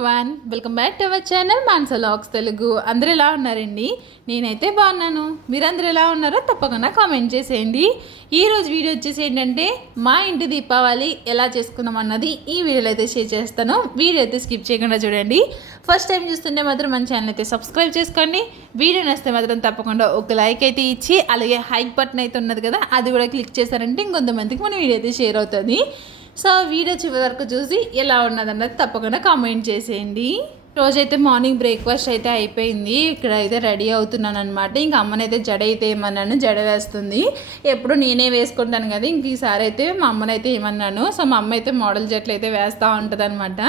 Everyone, welcome back to our channel Manasa vlogs Telugu. అందరూ ఎలా ఉన్నారండి? నేనైతే బాగున్నాను. మీరందరూ ఎలా ఉన్నారో తప్పకుండా కామెంట్ చేసేయండి. ఈరోజు వీడియో వచ్చేసి ఏంటంటే మా ఇంటి దీపావళి ఎలా చేసుకున్నాం అన్నది ఈ వీడియోలో అయితే షేర్ చేస్తాను. వీడియో అయితే స్కిప్ చేయకుండా చూడండి. ఫస్ట్ టైం చూస్తుంటే మాత్రం మన ఛానల్ అయితే సబ్స్క్రైబ్ చేసుకోండి. వీడియో నచ్చితే మాత్రం తప్పకుండా ఒక లైక్ అయితే ఇచ్చి అలాగే హైక్ బటన్ అయితే ఉన్నది కదా, అది కూడా క్లిక్ చేశారంటే ఇంకొంతమందికి మన వీడియో అయితే షేర్ అవుతుంది. సో వీడియో చివరి వరకు చూసి ఎలా ఉన్నదన్నది తప్పకుండా కామెంట్ చేసేయండి. రోజైతే మార్నింగ్ బ్రేక్ఫాస్ట్ అయితే అయిపోయింది. ఇక్కడ అయితే రెడీ అవుతున్నాను అనమాట. ఇంక అమ్మనైతే జడ అయితే ఏమన్నాను, జడ వేస్తుంది. ఎప్పుడు నేనే వేసుకుంటాను కదా, ఇంక ఈసారి అయితే మా అమ్మనైతే ఏమన్నాను. సో మా అమ్మ అయితే మోడల్ జట్లు అయితే వేస్తూ ఉంటుంది అనమాట.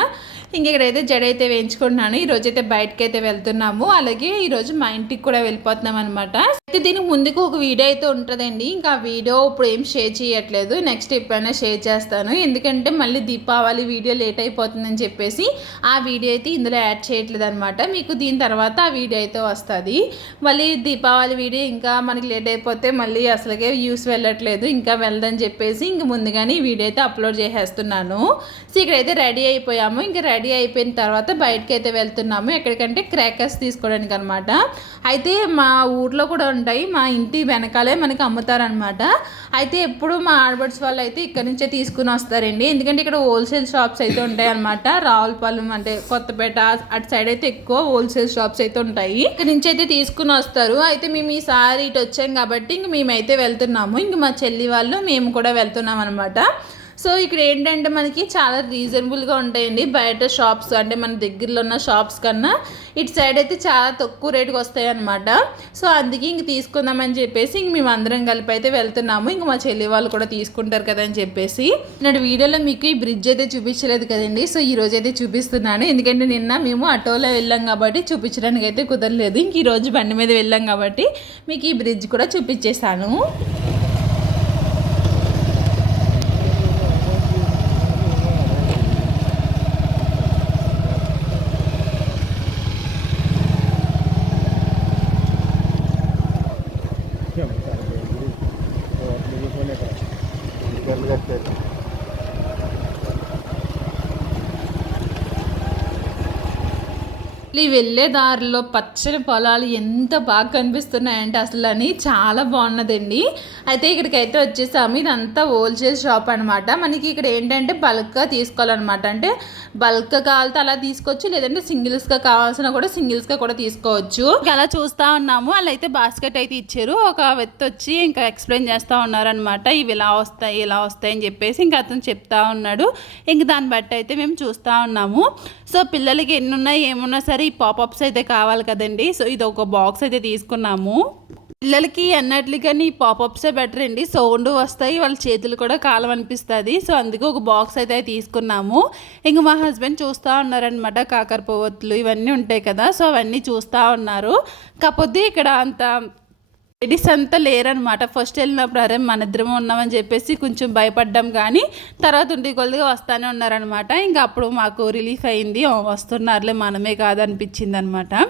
ఇంక ఇక్కడైతే జడ అయితే వేయించుకుంటున్నాను. ఈరోజు అయితే బయటకి అయితే వెళ్తున్నాము. అలాగే ఈరోజు మా ఇంటికి కూడా వెళ్ళిపోతున్నాం అనమాట. అయితే దీనికి ముందుకు ఒక వీడియో అయితే ఉంటుందండి. ఇంకా ఆ వీడియో ఇప్పుడు ఏం షేర్ చేయట్లేదు, నెక్స్ట్ ఎప్పుడైనా షేర్ చేస్తాను. ఎందుకంటే మళ్ళీ దీపావళి వీడియో లేట్ అయిపోతుందని చెప్పేసి ఆ వీడియో అయితే ఇందులో యాడ్ చేయట్లేదు అనమాట. మీకు దీని తర్వాత ఆ వీడియో అయితే వస్తుంది. మళ్ళీ దీపావళి వీడియో ఇంకా మనకి లేట్ అయిపోతే మళ్ళీ అసలుకే వ్యూస్ వెళ్ళట్లేదు, ఇంకా వెళ్దని చెప్పేసి ఇంక ముందుగానే ఈ వీడియో అయితే అప్లోడ్ చేసేస్తున్నాను. సో ఇక్కడైతే రెడీ అయిపోయాము. ఇంకా రెడీ అయిపోయిన తర్వాత బయటకి అయితే వెళ్తున్నాము. ఎక్కడికంటే క్రాకర్స్ తీసుకోవడానికి అనమాట. అయితే మా ఊర్లో కూడా ఉంటాయి, మా ఇంటి వెనకాలే మనకి అమ్ముతారనమాట. అయితే ఎప్పుడు మా ఆడబడ్స్ వాళ్ళు అయితే ఇక్కడ నుంచే తీసుకుని వస్తారండి. ఎందుకంటే ఇక్కడ హోల్సేల్ షాప్స్ అయితే ఉంటాయి అనమాట. రావులపాలెం అంటే కొత్తపేట అటు సైడ్ అయితే ఎక్కువ హోల్సేల్ షాప్స్ అయితే ఉంటాయి. ఇక్కడ నుంచి అయితే తీసుకుని వస్తారు. అయితే మేము ఈసారి ఇటు వచ్చాం కాబట్టి ఇంక మేమైతే వెళ్తున్నాము. ఇంక మా చెల్లి వాళ్ళు మేము కూడా వెళ్తున్నాం అనమాట. సో ఇక్కడ ఏంటంటే మనకి చాలా రీజనబుల్గా ఉంటాయండి బయట షాప్స్, అంటే మన దగ్గరలో ఉన్న షాప్స్ కన్నా ఇటు సైడ్ అయితే చాలా తక్కువ రేటుకి వస్తాయి అనమాట. సో అందుకే ఇంక తీసుకుందామని చెప్పేసి ఇంక మేము అందరం కలిపి అయితే వెళ్తున్నాము. ఇంక మా చెల్లి వాళ్ళు కూడా తీసుకుంటారు కదా అని చెప్పేసి. నేను వీడియోలో మీకు ఈ బ్రిడ్జ్ అయితే చూపించలేదు కదండి. సో ఈ రోజు అయితే చూపిస్తున్నాను. ఎందుకంటే నిన్న మేము ఆటోలో వెళ్ళాం కాబట్టి చూపించడానికి అయితే కుదరలేదు. ఇంక ఈరోజు బండి మీద వెళ్ళాం కాబట్టి మీకు ఈ బ్రిడ్జ్ కూడా చూపించేశాను. ఈ వెళ్ళే దారిలో పచ్చని పొలాలు ఎంత బాగా కనిపిస్తున్నాయంటే అసలు అని చాలా బాగున్నదండి. అయితే ఇక్కడికైతే వచ్చేసాము. ఇదంతా హోల్సేల్ షాప్ అనమాట. మనకి ఇక్కడ ఏంటంటే బల్క్గా తీసుకోవాలన్నమాట. అంటే బల్క్గా కావాలితే అలా తీసుకోవచ్చు, లేదంటే సింగిల్స్గా కావాల్సిన కూడా సింగిల్స్గా కూడా తీసుకోవచ్చు. అలా చూస్తూ ఉన్నాము. అలా అయితే బాస్కెట్ అయితే ఇచ్చారు. ఒక వ్యక్తి వచ్చి ఇంకా ఎక్స్ప్లెయిన్ చేస్తూ ఉన్నారనమాట. ఇవి ఇలా వస్తాయి ఇలా వస్తాయి అని చెప్పేసి ఇంకా అతను చెప్తా ఉన్నాడు. ఇంక దాన్ని బట్టి అయితే మేము చూస్తూ ఉన్నాము. సో పిల్లలకి ఎన్ని ఉన్నాయి ఏమున్నా సరే ఈ పాపప్స్ అయితే కావాలి కదండి. సో ఇది ఒక బాక్స్ అయితే తీసుకున్నాము. పిల్లలకి అన్నట్లుగాని ఈ పాపప్సే బెటర్ అండి, సౌండ్ వస్తాయి, వాళ్ళ చేతులు కూడా కాలం అనిపిస్తుంది. సో అందుకే ఒక బాక్స్ అయితే తీసుకున్నాము. ఇంక మా హస్బెండ్ చూస్తూ ఉన్నారనమాట. కాకర పువ్వొత్తులు ఇవన్నీ ఉంటాయి కదా, సో అవన్నీ చూస్తూ ఉన్నారు. కాకపోతే ఇక్కడ అంత లేడీస్ అంతా లేరనమాట. ఫస్ట్ వెళ్ళినప్పుడు అరే మన ఇద్దరమే ఉన్నామని చెప్పేసి కొంచెం భయపడ్డాం, కానీ తర్వాత ఉండి కొద్దిగా వస్తూనే ఉన్నారనమాట. ఇంకా అప్పుడు మాకు రిలీఫ్ అయింది, వస్తున్నారులే మనమే కాదనిపించింది అనమాట.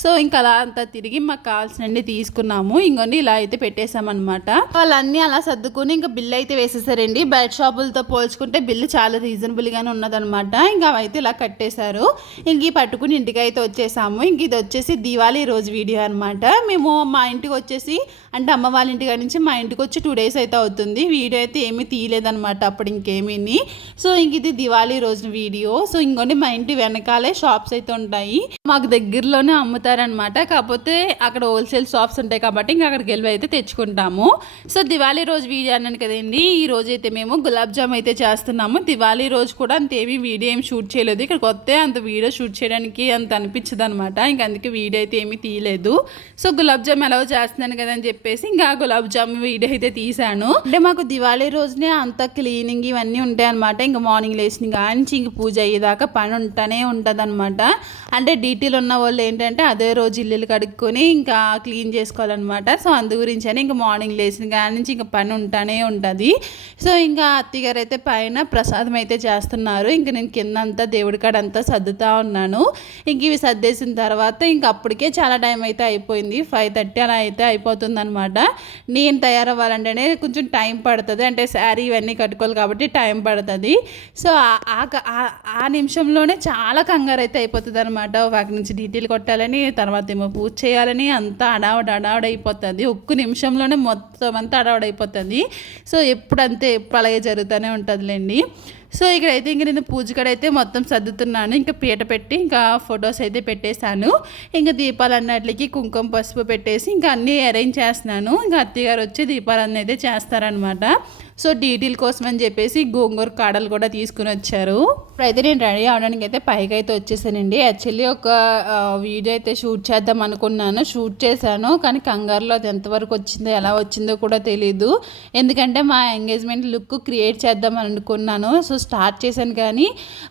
సో ఇంకా అలా అంతా తిరిగి మాకు కావాల్సినవి తీసుకున్నాము. ఇంకొన్ని ఇలా అయితే పెట్టేశామన్నమాట. వాళ్ళన్నీ అలా సర్దుకుని ఇంకా బిల్లు అయితే వేసేసారండి. బయట షాపులతో పోల్చుకుంటే బిల్లు చాలా రీజనబుల్గానే ఉన్నదనమాట. ఇంకా అవైతే ఇలా కట్టేశారు. ఇంక పట్టుకుని ఇంటికి అయితే వచ్చేసాము. ఇంక ఇది వచ్చేసి దివాళీ రోజు వీడియో అనమాట. మేము మా ఇంటికి వచ్చేసి అంటే అమ్మ వాళ్ళ ఇంటికి నుంచి మా ఇంటికి వచ్చి 2 days అయితే అవుతుంది. వీడియో అయితే ఏమీ తీయలేదనమాట అప్పుడు ఇంకేమీ. సో ఇంక ఇది దివాళీ రోజు వీడియో. సో ఇంకొన్ని మా ఇంటి వెనకాలే షాప్స్ అయితే ఉంటాయి, మాకు దగ్గరలోనే అమ్ముతారనమాట. కాకపోతే అక్కడ హోల్సేల్ షాప్స్ ఉంటాయి కాబట్టి ఇంకా అక్కడికి వెళ్ళి అయితే తెచ్చుకుంటాము. సో దివాళీ రోజు వీడియో అన్నాను కదండి. ఈ రోజు అయితే మేము గులాబ్ జామ్ అయితే చేస్తున్నాము. దివాళీ రోజు కూడా అంతేమీ వీడియో ఏమి షూట్ చేయలేదు. ఇక్కడికి వస్తే అంత వీడియో షూట్ చేయడానికి అంత అనిపించదు అనమాట. ఇంకా అందుకే వీడియో అయితే ఏమీ తీయలేదు. సో గులాబ్ జామ్ ఎలా చేస్తున్నాను కదా అని చెప్పేసి ఇంకా గులాబ్ జామ్ వీడియో అయితే తీసాను. అంటే మాకు దివాళీ రోజునే అంత క్లీనింగ్ ఇవన్నీ ఉంటాయి అనమాట. ఇంకా మార్నింగ్ లేచిన కానీ ఇంక పూజ అయ్యేదాకా పని ఉంటూనే ఉంటుంది అనమాట. అంటే డీటెయిల్ ఉన్న వాళ్ళు ఏంటంటే అదే రోజు ఇల్లు కడుక్కొని ఇంకా క్లీన్ చేసుకోవాలన్నమాట. సో అందు గురించి అని ఇంకా మార్నింగ్ లేచిన కాడి నుంచి ఇంకా పని ఉంటానే ఉంటుంది. సో ఇంకా అత్తగారు అయితే పైన ప్రసాదం అయితే చేస్తున్నారు. ఇంకా నేను కిందంతా దేవుడి కాడ అంతా సర్దుతా ఉన్నాను. ఇంక ఇవి సర్దేసిన తర్వాత ఇంక అప్పటికే చాలా టైం అయితే అయిపోయింది. 5:30 అలా అయితే అయిపోతుంది అనమాట. నేను తయారవ్వాలంటేనే కొంచెం టైం పడుతుంది, అంటే శారీ ఇవన్నీ కట్టుకోవాలి కాబట్టి టైం పడుతుంది. సో ఆ నిమిషంలోనే చాలా కంగారు అయితే అయిపోతుంది అనమాట. వాటి నుంచి డీటెయిల్ కొట్టాలని, తర్వాత ఏమో పూజ చేయాలని అంతా అడావడ అయిపోతుంది. ఒక్క నిమిషంలోనే మొత్తం అంతా అడావడైపోతుంది. సో ఎప్పుడంతే ఎప్పుడు అలాగే జరుగుతూనే ఉంటుందిలేండి. సో ఇక్కడైతే ఇంక నేను పూజ కాడైతే మొత్తం సర్దుతున్నాను. ఇంకా పీట పెట్టి ఇంకా ఫొటోస్ అయితే పెట్టేశాను. ఇంకా దీపాలన్నిటికి కుంకుమ పసుపు పెట్టేసి ఇంకా అన్నీ అరేంజ్ చేస్తున్నాను. ఇంకా అత్తగారు వచ్చి దీపాలన్నీ అయితే చేస్తారనమాట. సో డీటెయిల్ కోసం అని చెప్పేసి గోంగూర కాడలు కూడా తీసుకుని వచ్చారు. ఇప్పుడైతే నేను రెడీ అవడానికి అయితే పైకి అయితే వచ్చేసానండి. యాక్చువల్లీ ఒక వీడియో అయితే షూట్ చేద్దాం అనుకున్నాను, షూట్ చేశాను. కానీ కంగారులో అది ఎంతవరకు వచ్చిందో ఎలా వచ్చిందో కూడా తెలీదు. ఎందుకంటే మా ఎంగేజ్మెంట్ లుక్ క్రియేట్ చేద్దాం అనుకున్నాను. సో స్టార్ట్ చేశాను కానీ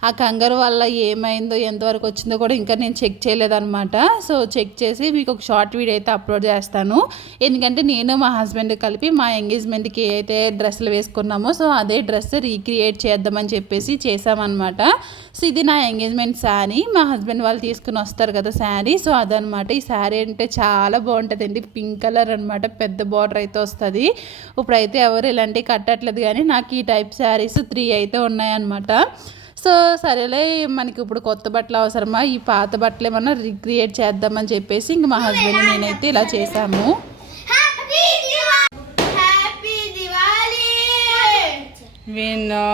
ఆ కంగారు వల్ల ఏమైందో ఎంతవరకు వచ్చిందో కూడా ఇంకా నేను చెక్ చేయలేదన్నమాట. సో చెక్ చేసి మీకు ఒక షార్ట్ వీడియో అయితే అప్లోడ్ చేస్తాను. ఎందుకంటే నేను మా హస్బెండ్ కలిపి మా ఎంగేజ్మెంట్కి అయితే డ్రెస్సులు వేసుకున్నామో సో అదే డ్రెస్ రీక్రియేట్ చేద్దామని చెప్పేసి చేసామన్నమాట. సో ఇది నా ఎంగేజ్మెంట్ శారీ, మా హస్బెండ్ వాళ్ళు తీసుకుని వస్తారు కదా శారీ. సో అదనమాట. ఈ శారీ అంటే చాలా బాగుంటుందండి, పింక్ కలర్ అనమాట, పెద్ద బార్డర్ అయితే వస్తుంది. ఇప్పుడైతే ఎవరు ఇలాంటివి కట్టట్లేదు కానీ నాకు ఈ టైప్ శారీస్ 3 అయితే ఉన్నాయన్నమాట. సో సరేలే మనకి ఇప్పుడు కొత్త బట్టలు అవసరమా, ఈ పాత బట్టలు ఏమన్నా రీక్రియేట్ చేద్దామని చెప్పేసి ఇంక మా హస్బెండ్ నేనైతే ఇలా చేసాము. వినో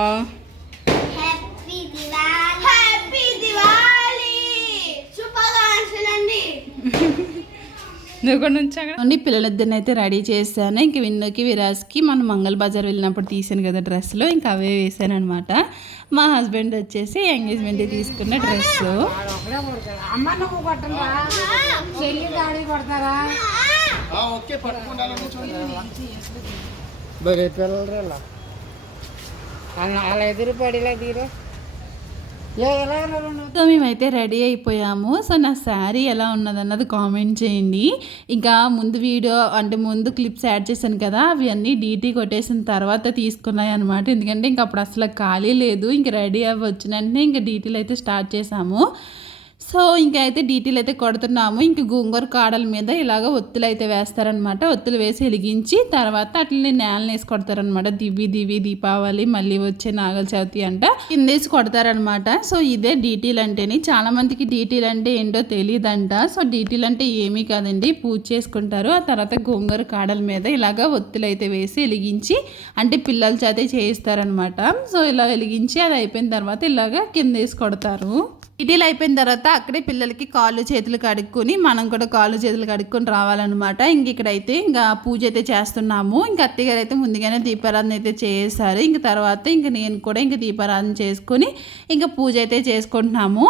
పిల్లలిద్దరిని అయితే రెడీ చేశాను. ఇంక విన్నోకి విరాజ్కి మనం మంగళ బజార్ వెళ్ళినప్పుడు తీసాను కదా డ్రెస్సులు, ఇంకా అవే వేసాను అనమాట. మా హస్బెండ్ వచ్చేసి ఎంగేజ్మెంట్ తీసుకున్న డ్రెస్. సో మేమైతే రెడీ అయిపోయాము. సో నా శారీ ఎలా ఉన్నదన్నది కామెంట్ చేయండి. ఇంకా ముందు వీడియో అంటే ముందు క్లిప్స్ యాడ్ చేశాను కదా, అవి అన్నీ డీటీ కొట్టేసిన తర్వాత తీసుకున్నాయి అనమాట. ఎందుకంటే ఇంక అప్పుడు అసలు ఖాళీ లేదు. ఇంక రెడీ అవ్వి వచ్చినంటే ఇంక డీటెయిల్ అయితే స్టార్ట్ చేసాము. సో ఇంకా అయితే డీటెయిల్ అయితే కొడుతున్నాము. ఇంక గోంగూర కాడల మీద ఇలాగ ఒత్తులు అయితే వేస్తారనమాట. ఒత్తులు వేసి వెలిగించి తర్వాత అట్లనే నేలను వేసి కొడతారనమాట. దివి దీపావళి మళ్ళీ వచ్చే నాగల చవితి అంట కిందేసి కొడతారనమాట. సో ఇదే డీటెయిల్ అంటేని చాలా మందికి డీటెయిల్ అంటే ఏంటో తెలియదంట. సో డీటెయిల్ అంటే ఏమీ కాదండి, పూజ చేసుకుంటారు. ఆ తర్వాత గోంగూర కాడల మీద ఇలాగ ఒత్తులు అయితే వేసి వెలిగించి అంటే పిల్లల చేతే చేయిస్తారనమాట. సో ఇలా వెలిగించి అది అయిపోయిన తర్వాత ఇలాగ కిందేసి కొడతారు. డీటెయిల్ అయిపోయిన తర్వాత అక్కడే పిల్లలకి కాళ్ళు చేతులు కడుక్కొని మనం కూడా కాళ్ళు చేతులు కడుక్కొని రావాలన్నమాట. ఇంక ఇక్కడైతే ఇంకా పూజ అయితే చేస్తున్నాము. ఇంక అత్తగారు అయితే ముందుగానే దీపారాధన అయితే చేశారు. ఇంక తర్వాత ఇంక నేను కూడా ఇంక దీపారాధన చేసుకొని ఇంకా పూజ అయితే చేసుకుంటున్నాము.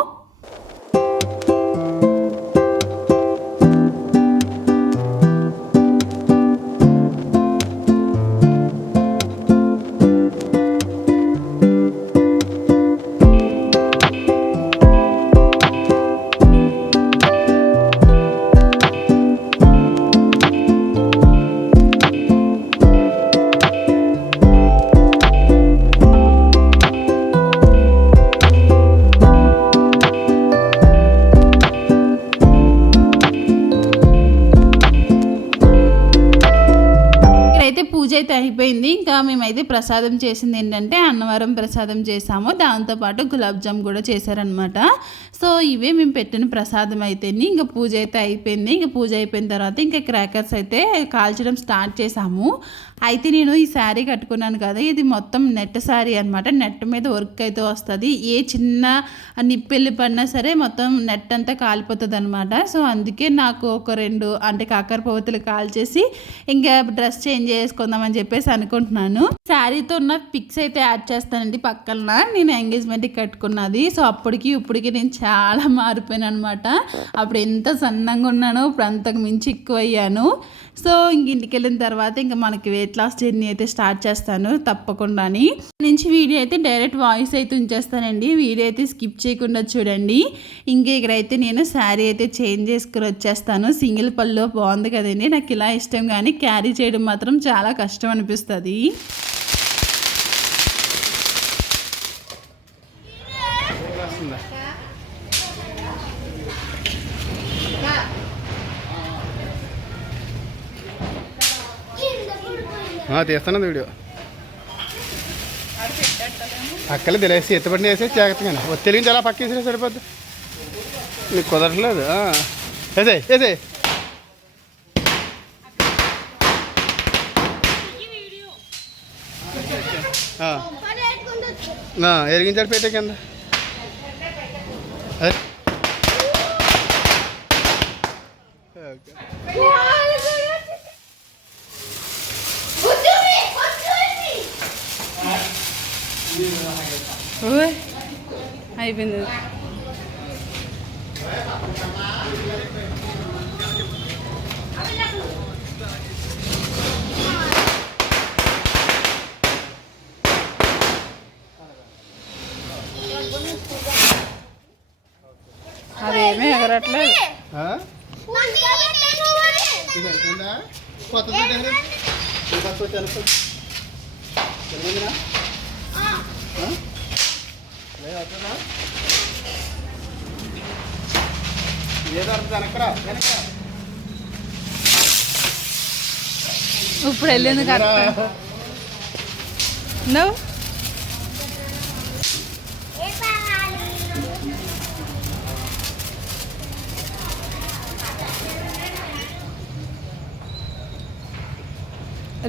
పూజ అయితే అయిపోయింది. ఇంకా మేమైతే ప్రసాదం చేసింది ఏంటంటే అన్నవరం ప్రసాదం చేసాము, దాంతోపాటు గులాబ్ జామ్ కూడా చేశారనమాట. సో ఇవే మేము పెట్టిన ప్రసాదం అయితే. ఇంకా పూజ అయితే అయిపోయింది. ఇంకా పూజ అయిపోయిన తర్వాత ఇంకా క్రాకర్స్ అయితే కాల్చడం స్టార్ట్ చేసాము. అయితే నేను ఈ శారీ కట్టుకున్నాను కదా, ఇది మొత్తం నెట్ శారీ అనమాట. నెట్ మీద వర్క్ అయితే వస్తుంది. ఏ చిన్న నిప్పెళ్ళి పడినా సరే మొత్తం నెట్ అంతా కాలిపోతుంది అనమాట. సో అందుకే నాకు ఒక 2 అంటే కాకర పువ్వుతులు కాల్చేసి ఇంకా డ్రెస్ చేంజ్ చేసుకుందామని చెప్పేసి అనుకుంటున్నాను. శారీతో ఉన్న పిక్స్ అయితే యాడ్ చేస్తానండి పక్కన. నేను ఎంగేజ్మెంట్కి కట్టుకున్నది. సో అప్పటికి ఇప్పటికి నేను చాలా మారిపోయాను అనమాట. అప్పుడు ఎంత సన్నంగా ఉన్నానో ఇప్పుడు అంతకు మించి ఎక్కువ అయ్యాను. సో ఇంటికి వెళ్ళిన తర్వాత ఇంకా మనకి వెయిట్ లాస్ జర్నీ అయితే స్టార్ట్ చేస్తాను తప్పకుండాని. నుంచి వీడియో అయితే డైరెక్ట్ వాయిస్ అయితే ఉంచేస్తానండి. వీడియో అయితే స్కిప్ చేయకుండా చూడండి. ఇంకా ఇక్కడైతే నేను శారీ అయితే చేంజ్ చేసుకుని వచ్చేస్తాను. సింగిల్ పళ్ళు బాగుంది కదండి. నాకు ఇలా ఇష్టం కానీ క్యారీ చేయడం మాత్రం చాలా కష్టం అనిపిస్తుంది. తీస్తాను వీడియో అక్కలే తెలిసి ఎత్తుబడిని వేసేసి జాగ్రత్తగానే తెలిగించి అలా పక్క వేసినా సరిపోద్ది. నీకు కుదరట్లేదు. ఏదే ఏదే ఎరిగించాడు పెట్టే కింద. అయిపోయింది. అదేమీ ఎగరట్లేదు. ఇప్పుడు వెళ్ళింది కదా నువ్వు.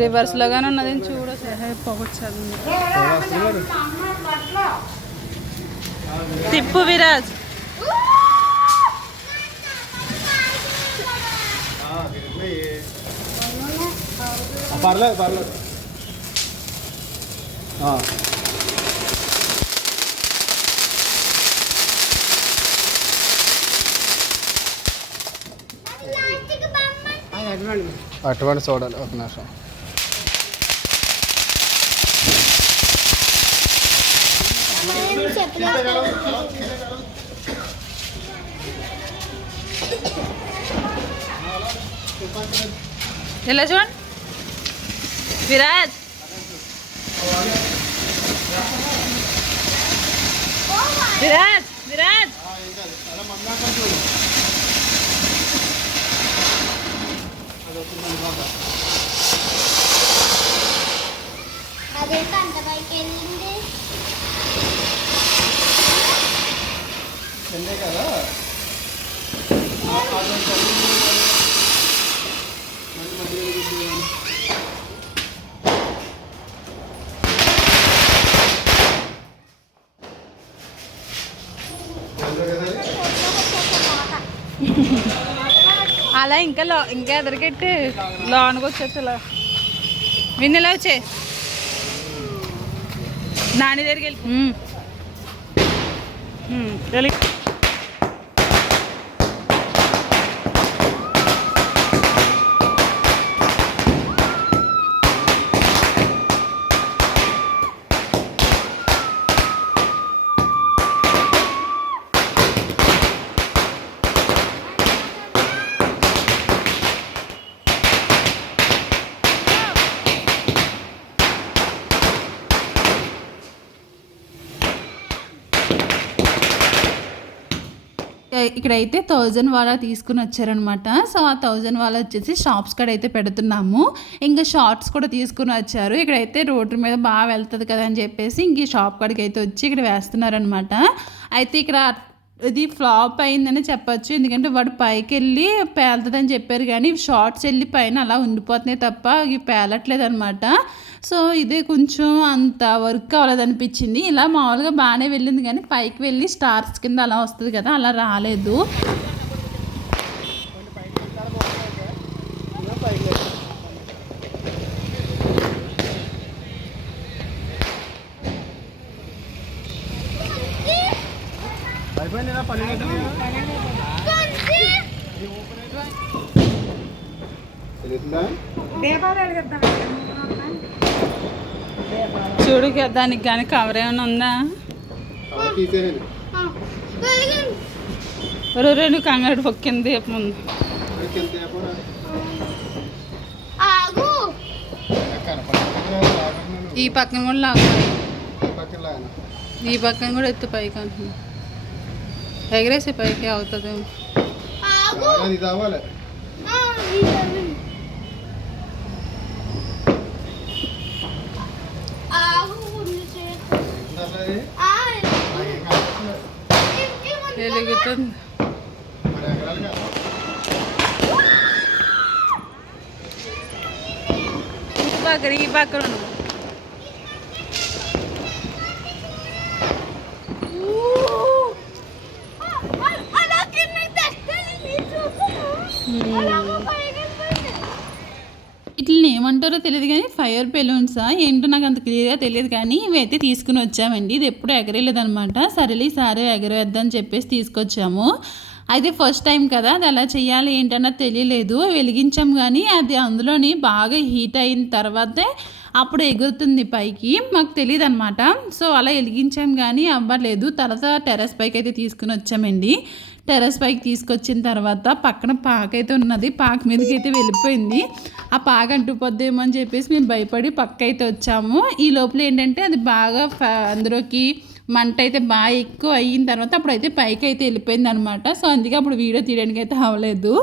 రివర్స్ లోగానే ఉన్నది చూడ పొగొచ్చాదు. తిప్పు విరాజ్. పర్లేదు పర్లేదు. అటువంటి చూడాలి ఒక నిమిషం. ఎలా చూడండి విరాజ్. విరాజ్ విరాజ్ అదే అంత పైకి వెళ్ళింది కదా. అలా ఇంకా ఎదరికెట్టి లోనికి వచ్చేసి ఇలా విన్నెలా వచ్చే నాని దగ్గరికి వెళ్ళి ఇక్కడైతే 1000 వాళ్ళ తీసుకుని వచ్చారనమాట. సో ఆ 1000 వాళ్ళ వచ్చేసి షాప్స్ కాడ అయితే పెడుతున్నాము. ఇంకా షార్ట్స్ కూడా తీసుకుని వచ్చారు. ఇక్కడైతే రోడ్డు మీద బాగా వెళ్తుంది కదా అని చెప్పేసి ఇంక ఈ షాప్ కాడికి అయితే వచ్చి ఇక్కడ వేస్తున్నారనమాట. అయితే ఇక్కడ ఇది ఫ్లాప్ అయిందని చెప్పచ్చు. ఎందుకంటే వాడు పైకి వెళ్ళి పేలుతుందని చెప్పారు కానీ షార్ట్స్ వెళ్ళి పైన అలా ఉండిపోతున్నాయి తప్ప ఇవి పేలట్లేదు అనమాట. సో ఇదే కొంచెం అంత వర్క్ అవ్వలేదనిపించింది. ఇలా మామూలుగా బాగానే వెళ్ళింది కానీ పైకి వెళ్ళి స్టార్స్ కింద అలా వస్తుంది కదా, అలా రాలేదు. అయిపోయింది ఇలా పని తెలుస్తుందా? చూడు దానికి కానీ కవర్ ఏమైనా ఉందా? తీసేయండి. రెండు కంగారు పొక్కింది దీపం ఉంది. ఆగు. ఈ పక్కన కూడా లాగుతాయి, ఈ పక్కన కూడా ఎత్తు పైకి అంటున్నా. ఎగరేసే పైకి అవుతుంది. ఆగు. ఇది అవ్వాలి. ఆగు కొంచెంసేపు. వెలుగుతుంది. ఈ పక్కన వీటిని ఏమంటారో తెలియదు కానీ ఫైర్ బెలూన్సా ఏంటో నాకు అంత క్లియర్గా తెలియదు కానీ ఇవైతే తీసుకుని వచ్చామండి. ఇది ఎప్పుడు ఎగరేయలేదనమాట. సరేలే ఈసారి ఎగరేద్దని చెప్పేసి తీసుకొచ్చాము. అయితే ఫస్ట్ టైం కదా, అది ఎలా చేయాలి ఏంటన్నది తెలియలేదు. వెలిగించాం కానీ అది అందులోని బాగా హీట్ అయిన తర్వాతే అప్పుడు ఎగురుతుంది పైకి, మాకు తెలియదు అనమాట. సో అలా వెలిగించాం కానీ అవ్వలేదు. తర్వాత టెర్రస్ పైకి అయితే తీసుకుని వచ్చామండి. టెర్రస్ పైకి తీసుకొచ్చిన తర్వాత పక్కన పాక అయితే ఉన్నది, పాక మీదకి అయితే వెళ్ళిపోయింది. ఆ పాక అంటుపోద్దేమో అని చెప్పేసి మేము భయపడి పక్క అయితే వచ్చాము. ఈ లోపల ఏంటంటే అది బాగా అందులోకి మంట అయితే బాగా ఎక్కువ అయిన తర్వాత అప్పుడైతే పైకి అయితే వెళ్ళిపోయింది అనమాట. సో అందుకే అప్పుడు వీడియో తీయడానికి అయితే అవ్వలేదు.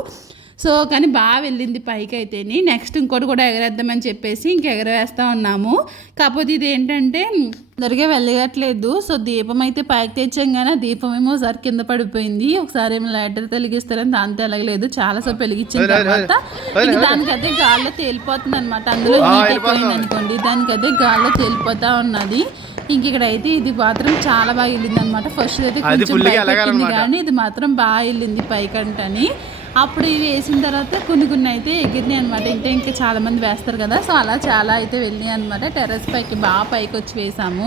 సో కానీ బాగా వెళ్ళింది పైకి అయితేని. నెక్స్ట్ ఇంకోటి కూడా ఎగరేద్దామని చెప్పేసి ఇంక ఎగరేస్తూ ఉన్నాము. కాకపోతే ఇది ఏంటంటే దొరికే వెళ్ళగట్లేదు. సో దీపం అయితే పైకి తెచ్చాం కానీ ఆ దీపం ఏమో ఒకసారి కింద పడిపోయింది. ఒకసారి ఏమో లైటర్ వెలిగిస్తారని దాంతో వెలగలేదు. చాలాసేపు వెలిగించిన తర్వాత ఇది దానికైతే గాల్లో తేలిపోతుంది అనమాట. అందులో హీట్ ఎక్కువైంది అనుకోండి, దానికైతే గాల్లో తేలిపోతూ ఉన్నది. ఇంక ఇక్కడైతే ఇది మాత్రం చాలా బాగా వెళ్ళింది అనమాట. ఫస్ట్ అయితే కొంచెం భయపెట్టింది కానీ ఇది మాత్రం బాగా వెళ్ళింది పైకంటని. అప్పుడు ఇవి వేసిన తర్వాత కొన్ని అయితే ఎగిరినాయి అనమాట. ఇంకా చాలా మంది వేస్తారు కదా, సో అలా చాలా అయితే వెళ్ళినాయి అనమాట. టెర్రస్ పైకి బాగా పైకి వచ్చి వేసాము.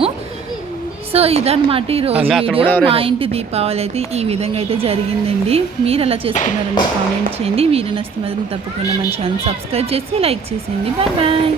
సో ఇదనమాట ఈరోజు వీడియో. మా ఇంటి దీపావళి అయితే ఈ విధంగా అయితే జరిగిందండి. మీరు ఎలా చేసుకున్నారని కామెంట్ చేయండి. వీడియో నచ్చితే మాత్రం తప్పకుండా మన ఛానల్ సబ్స్క్రైబ్ చేసి లైక్ చేసేయండి. Bye bye.